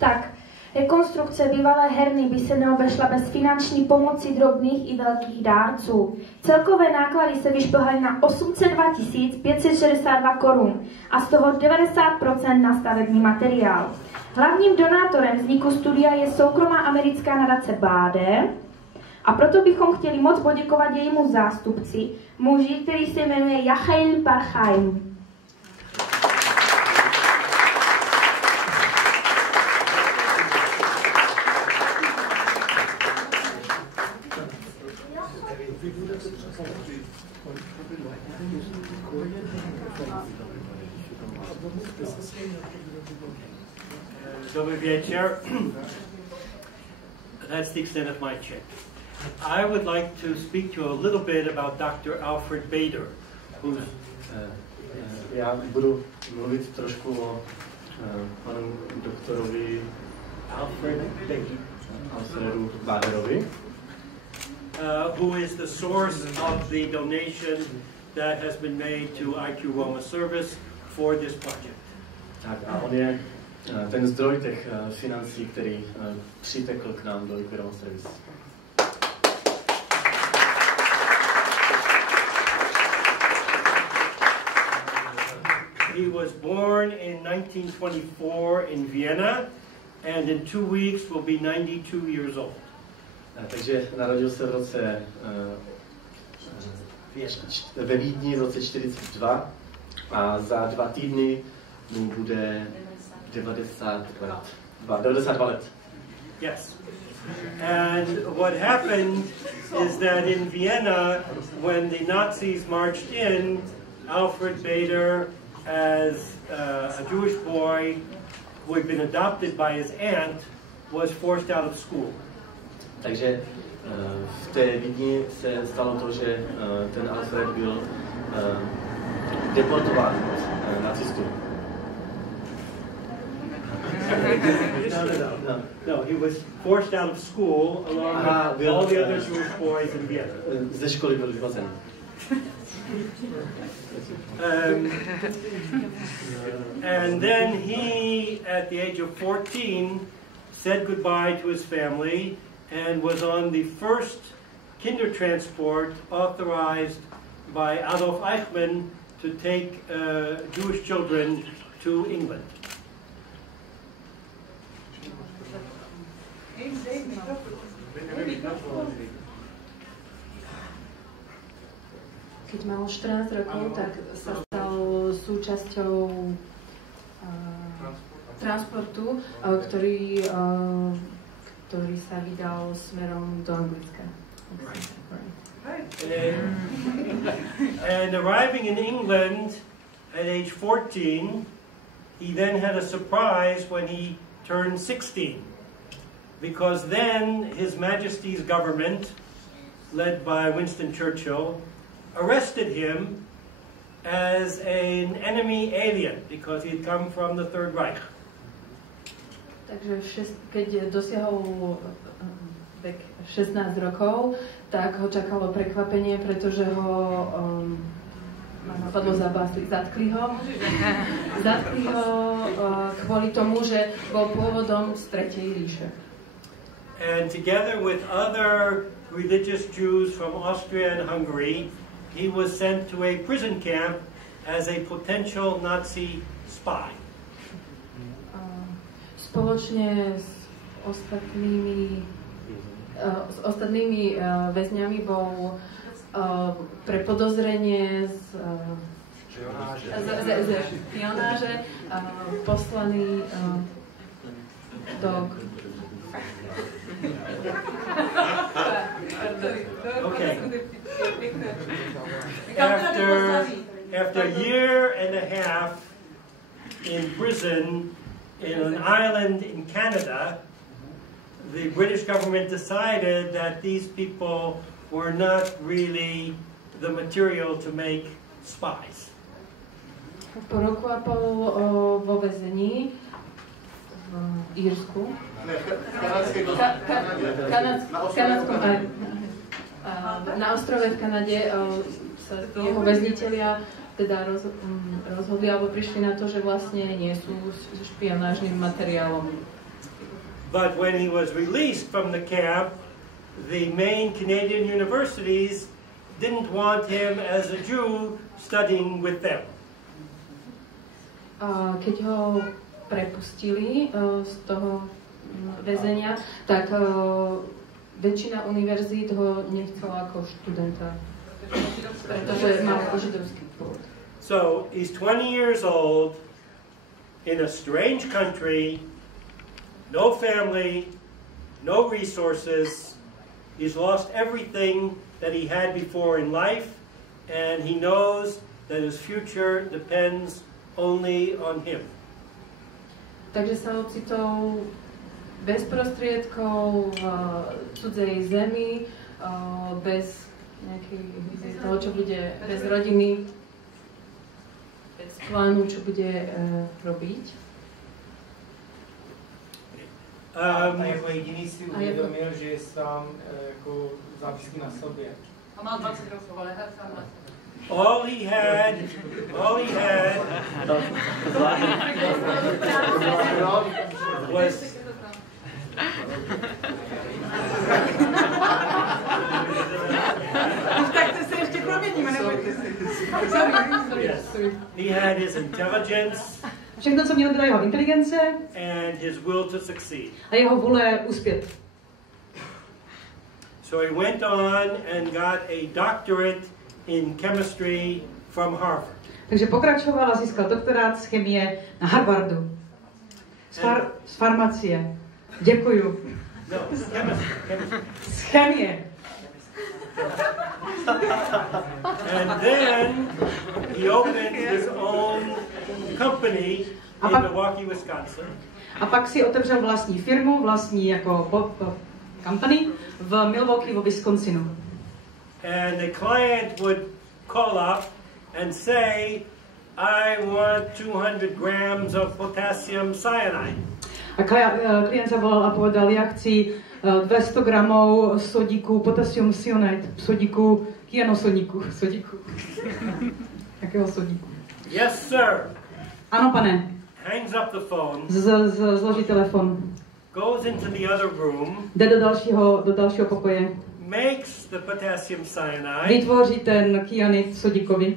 Tak, rekonstrukce bývalé herny by se neobešla bez finanční pomoci drobných i velkých dárců. Celkové náklady se vyšplhaly na 802 562 korun a z toho 90% na stavební materiál. Hlavním donátorem vzniku studia je soukromá americká nadace Bader a proto bychom chtěli moc poděkovat jejímu zástupci, muži, který se jmenuje Yechiel Bar-Chaim. Dobrý večer. That's the extent of my check. I would like to speak to you a little bit about Dr. Alfred Bader, who's... Já budu mluvit trošku o panu doktorovi Alfredu Baderovi, who is the source of the donation that has been made to IQ Roma Service for this project. Tak a on je ten zdroj těch financí, který přitekl k nám do IQ Roma Service. He was born in 1924 in Vienna, and in 2 weeks will be 92 years old. Takže narodil se v roce ve Vídni v roce 42 a za 2 týdny mu bude 92 let. Yes. And what happened is that in Vienna, when the Nazis marched in, Alfred Bader, as a Jewish boy who had been adopted by his aunt, was forced out of school. Takže v té Vídni se stalo to, že ten Alfred byl deportován od nacistů. No, he was forced out of school along with all the other Jewish boys in Vienna. Ze školy byl vyhozen. And then he, at the age of 14, said goodbye to his family and was on the first kinder transport authorized by Adolf Eichmann to take Jewish children to England. Keď mal 14 rokov, tak sa stal súčasťou transportu, ktorý sa vydal smerom do Anglicka. And arriving in England at age 14, he then had a surprise when he turned 16. Because then His Majesty's government, led by Winston Churchill, arrested him as an enemy alien because he had come from the Third Reich. Takže keď dosiahol vek 16 rokov, tak ho čakalo prekvapenie, pretože ho napadlo zabásliť. Zatkli ho kvôli tomu, že bol pôvodom z Tretej ríše. And together with other religious Jews from Austria and Hungary, he was sent to a prison camp as a potential Nazi spy. Spoločne s ostatnými väzňami bol pre podozrenie z špionáže poslaný do... Okay. After a year and a half in prison in an island in Canada, the British government decided that these people were not really the material to make spies. Po roku a pol vo väzení v Írsku. Na ostrove v Kanade sa jeho väznitelia teda rozhodli alebo prišli na to, že vlastne nie sú špionážnym materiálom. But when he was released from the camp, the main Canadian universities didn't want him as a Jew studying with them. Keď ho prepustili z toho väzenia, tak väčšina univerzít ho nechcela ako študenta, pretože mal židovský pôvod. So he's 20 years old in a strange country, no family, no resources. He's lost everything that he had before in life, and he knows that his future depends only on him. Takže sa ocitol bez prostriedkov, v cudzej zemi, bez toho, čo bude, bez rodiny, bez plánu, čo bude robiť. A jako jediný si uvědomil, že je sám jako závislý na sobě. A mal 20 rokov, ale hrať sám na sebe. All he had was he had his intelligence. Všechno, co měl, byla jeho inteligence and his will to succeed. A jeho vůle uspět. So he went on and got a doctorate in chemistry from Harvard. Takže pokračoval a získal doktorát z chemie na Harvardu. Z farmacie. Děkuju. No, chemistry. Z chemie. And then he opened his own company in Milwaukee, Wisconsin. A pak si otevřel vlastní firmu, vlastní jako company v Milwaukee, v Wisconsinu. And the client would call up and say, I want 200 grams of potassium cyanide. A klient zavolal a povedal, já chci 200 gramů sodíku, potassium cyanide, sodíku, kyanosodíku, sodíku. Jakého sodíku? Yes, sir. Ano, pane. Hangs up the phone. Zloží telefon. Goes into the other room. Jde do dalšího pokoje. Makes the potassium cyanide. Vytvoří ten kyanid sodíkový.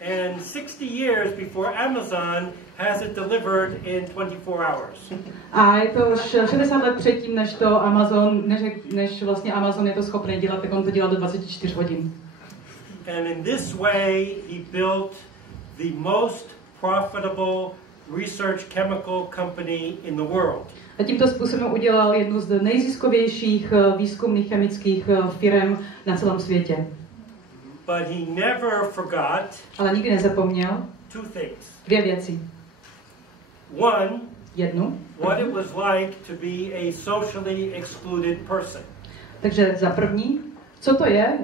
And 60 years before Amazon has it delivered in 24 hours. A je to 60 let předtím, než to Amazon, než vlastně Amazon je to schopný dělat, tak on to dělal do 24 hodin. And in this way he built the most profitable research chemical company in the world. A tímto způsobem udělal jednu z nejziskovějších výzkumných chemických firm na celém světě. But he never forgot Ale nikdy nezapomněl two things. dvě věci. Jednu. What it was like to be a socially excluded person. Takže za první, co to je,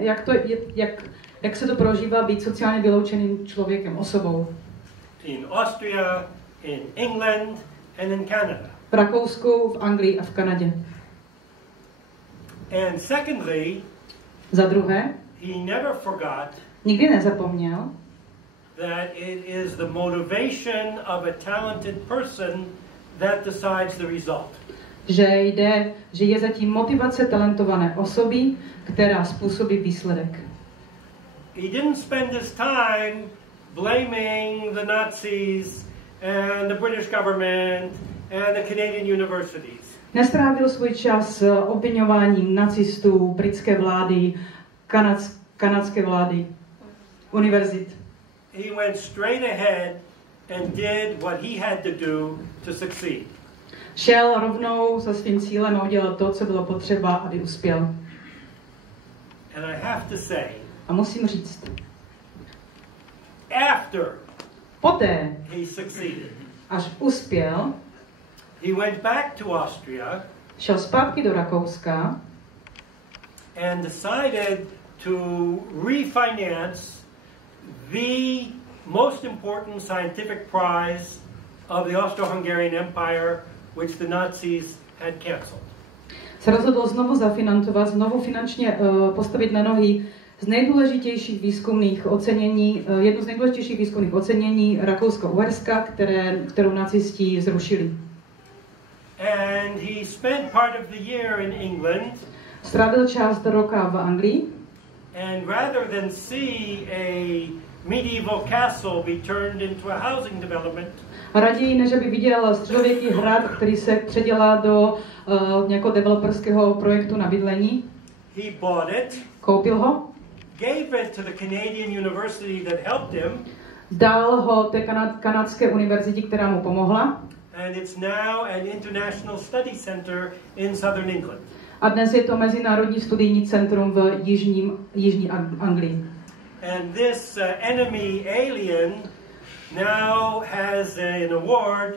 jak se to prožívá být sociálně vyloučeným člověkem, osobou. In Austria, in England, and in Canada. V Rakousku, v Anglii a v Kanadě. And secondly, za druhé, he never forgot nikdy nezapomněl, that it is the motivation of a talented person that decides the result. Že je zatím motivace talentované osoby, která způsobí výsledek. He didn't spend his time blaming the Nazis and the British government and the Canadian universities. Nestrávil svůj čas obviňováním nacistů, britské vlády, kanadské vlády, univerzit. He went straight ahead and did what he had to do to succeed. Šel rovnou za svým cílem a udělal to, co bylo potřeba, aby uspěl. And I have to say, a musím říct, poté he succeeded. Až uspěl, he went back to Austria, šel zpátky do Rakouska and decided to refinance the most important scientific prize of the Austro-Hungarian Empire, which the Nazis had canceled. Se rozhodl znovu zafinancovat, znovu finančně postavit na nohy z nejdůležitějších výzkumných ocenění, jedno z nejdůležitějších výzkumných ocenění Rakousko-Uherska, kterou nacisti zrušili. And he spent part of the year in England. Strávil část roka v Anglii. And rather than see a medieval castle be turned into a housing development, A raději, než aby viděl středověký hrad, který se předělá do nějakého developerského projektu na bydlení, he bought it, koupil ho, gave it to the Canadian university that helped him, dal ho té kanadské univerzitě, která mu pomohla. and it's now an international study center in southern England. A dnes je to Mezinárodní studijní centrum v jižní Anglii. And this enemy alien now has an award,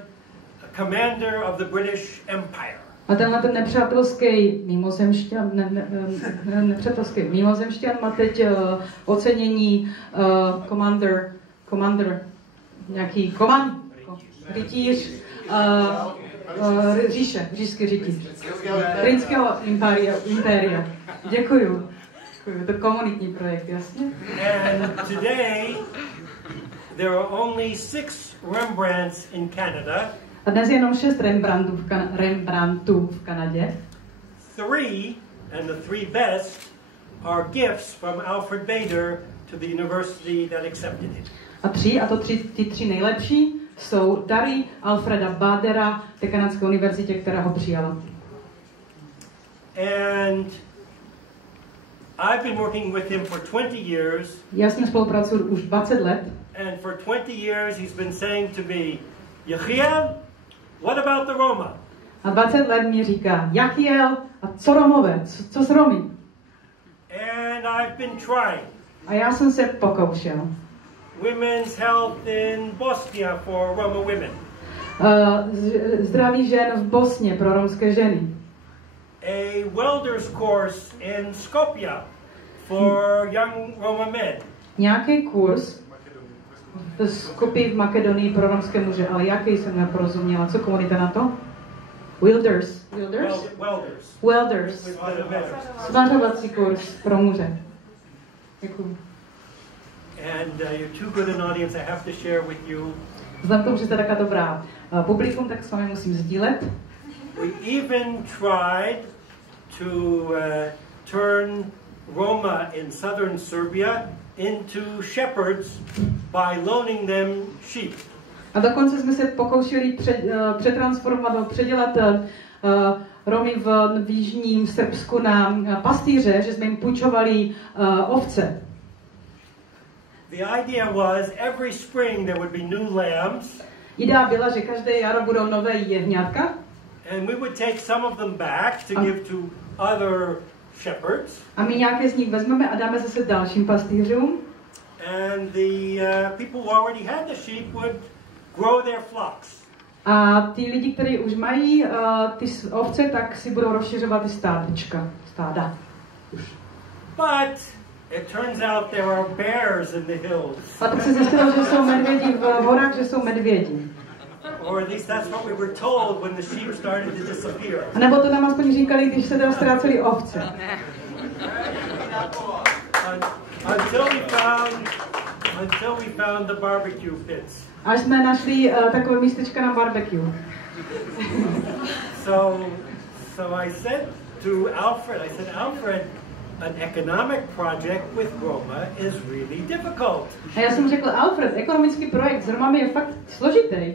a commander of the British Empire. A tenhle ten nepřátelský mimozemšťan má teď ocenění commander, nějaký rytíř říšský rytíř. Britského impéria. Děkuju. Je to komunitní projekt, jasně? And today there are only 6 Rembrandts in Canada. A dnes je jenom 6 Rembrandtů v Kanadě. 3, and the 3 best, are gifts from Alfred Bader to the university that accepted it. A ty 3 nejlepší jsou dary Alfreda Badera té kanadské univerzitě, která ho přijala. And I've been working with him for 20 years. Já s ním spolupracuji už 20 let. And for 20 years he's been saying to me, Yechiel, what about the Roma? A 20 let mi říká, Yechiel, a co Romové, co s Romy? And I've been trying. A já jsem se pokoušel. Women's health in Bosnia for Roma women. Zdraví žen v Bosně pro romské ženy. A welder's course in Skopje for young Roma men. Nějaký kurz v Skopji v Makedonii pro romské muže, ale jaký jsem neporozuměla. Co komunita na to? Welders. Svařovací kurz pro muže. Děkuji. And you're too good an audience. I have to share with you. Vzhledem k tomu, že jste taká dobrá publikum, tak s vámi musím sdílet. We even tried to turn Roma in southern Serbia into shepherds by loaning them sheep. A dokonce jsme se pokoušeli přetransformovat nebo předělat Romy v jižním Srbsku na pastýře, že jsme jim půjčovali ovce. The idea was every spring there would be new lambs. Idea byla, že každé jaro budou nové jehňátka. And we would take some of them back to give to other shepherds. A my nějaké z nich vezmeme a dáme zase dalším pastýřům. And the people who already had the sheep would grow their flocks. A ty lidi, kteří už mají ty ovce, tak si budou rozšiřovat ty stáda. But it turns out there are bears in the hills. A tak se zjistilo, že jsou medvědi v horách, že jsou medvědi. Or at least that's what we were told when the sheep started to disappear. A nebo to nám aspoň říkali, když se teda ztráceli ovce. Until we found the barbecue pits. Až jsme našli takové místečka na barbecue. So I said to Alfred, Alfred, an economic project with Roma is really difficult. A já jsem řekl, Alfred, ekonomický projekt s Romami je fakt složitý.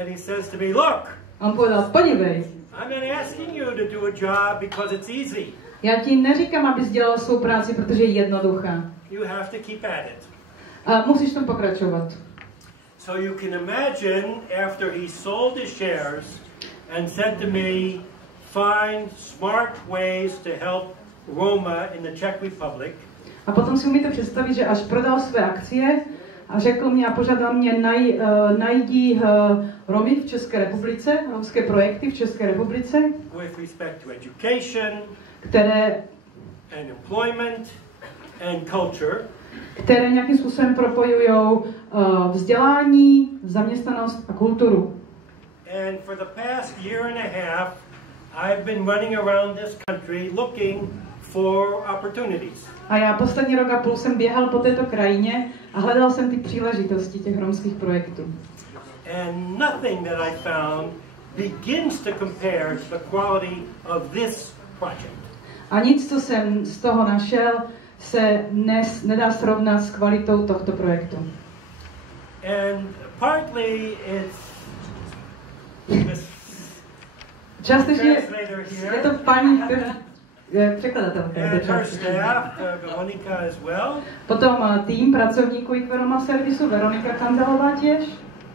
And he says to me, look. A on povedal, podívej. I'm not asking you to do a job because it's easy. Já ti neříkám, abys dělal svou práci, protože je jednoduchá. You have to keep at it. Musíš tam pokračovat. So you can imagine after he sold his shares and said to me, find smart ways to help Roma in the Czech Republic. A potom si umíte představit, že až prodal své akcie a řekl mě a požádal mě najdi Romy v České republice, romské projekty v České republice, with respect to education, které and employment and culture, které nějakým způsobem propojují vzdělání, zaměstnanost a kulturu. And for the past year and a half, I've been running around this country looking for opportunities. A já poslední rok a půl jsem běhal po této krajině a hledal jsem ty příležitosti těch romských projektů. And nothing that I found begins to compare the quality of this project. A nic, co jsem z toho našel, se nedá srovnat s kvalitou tohto projektu. And partly it's this částečně translator here. je to paní, která je překladatelka. And her staff, Veronica as well. Potom tým pracovníků Ikveroma servisu, Veronika Kandelová těž.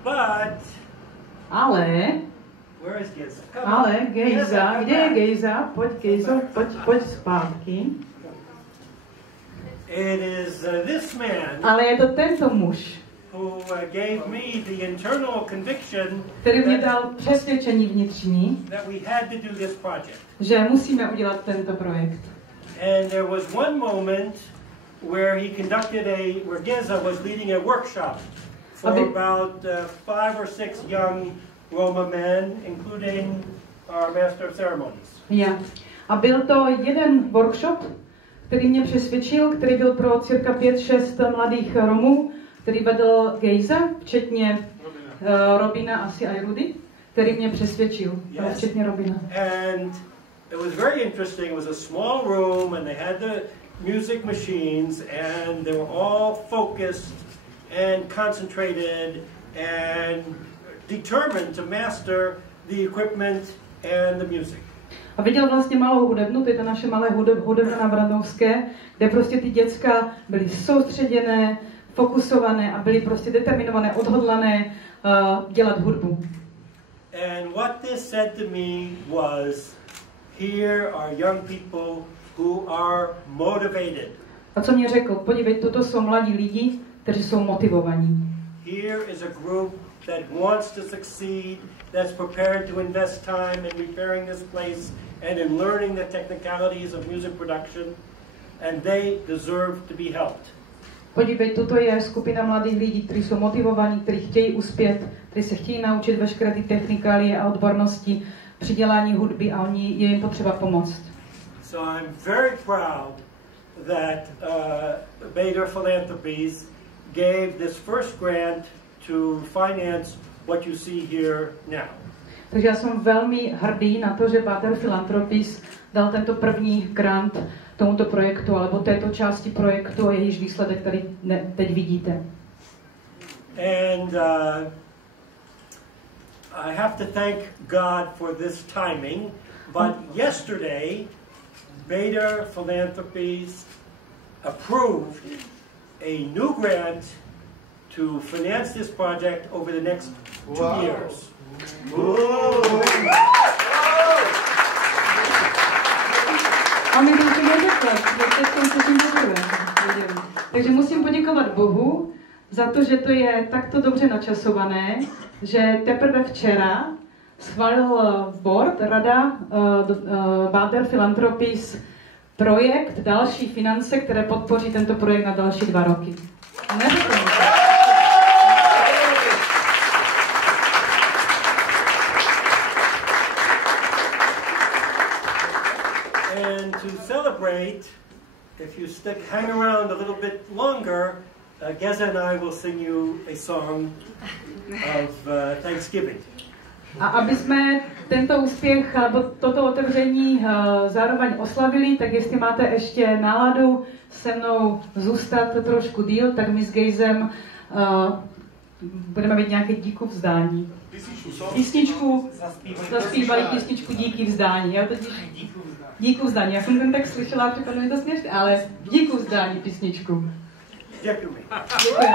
But Ale where is Geza? Ale Gejza, kde je Gejza? Pojď Gejzo, pojď zpátky. It is this man. Ale je to tento muž, who gave me the internal conviction který mě dal přesvědčení vnitřní, that we had to do this project. že musíme udělat tento projekt. And there was one moment where where Geza was leading a workshop for about 5 or 6 young Roma men, including our master of ceremonies. A byl to jeden workshop, který mě přesvědčil, který byl pro cirka 5-6 mladých Romů, který vedl Gejza, včetně Robina asi a Rudy, který mě přesvědčil, včetně Robina. And it was very interesting. It was a small room and they had the music machines and they were all focused and concentrated and determined to master the equipment and the music. A viděl vlastně malou hudebnu, to je to naše malé hudebna na Vradovské, kde prostě ty děcka byly soustředěné, fokusované a byly prostě determinované, odhodlané dělat hudbu. And what this said to me was, here are young people who are motivated. A co mě řekl? Podívej, toto jsou mladí lidi, kteří jsou motivovaní. Here is a group that wants to succeed, that's prepared to invest time in repairing this place and in learning the technicalities of music production, and they deserve to be helped. Podívej, toto je skupina mladých lidí, kteří jsou motivovaní, kteří chtějí uspět, kteří se chtějí naučit veškeré ty technikálie a odbornosti při dělání hudby a je jim potřeba pomoct. So I'm very proud that Bader Philanthropies gave this first grant to finance what you see here now. Takže já jsem velmi hrdý na to, že Bader Philanthropies dal tento první grant tomuto projektu, alebo této části projektu a jejíž výsledek tady teď vidíte. And I have to thank God for this timing, but yesterday Bader Philanthropies approved a new grant to finance this project over the next 2 years. A my to neřekla, takže musím poděkovat Bohu za to, že to je takto dobře načasované, že teprve včera schválil board, rada Bader Philanthropies projekt, další finance, které podpoří tento projekt na další 2 roky. And to celebrate, if you hang around a little bit longer, Geza and I will sing you a song of Thanksgiving. A aby jsme tento úspěch, nebo toto otevření zároveň oslavili, tak jestli máte ještě náladu se mnou zůstat trošku díl, tak my s Gejzem budeme mít nějaké díku vzdání. Písničku, zaspívali písničku Díky vzdání. Já totiž díku vzdání. Já jsem ten text slyšela, připadlo mi to směšné, ale díku vzdání písničku. Děkuji. Děkuji.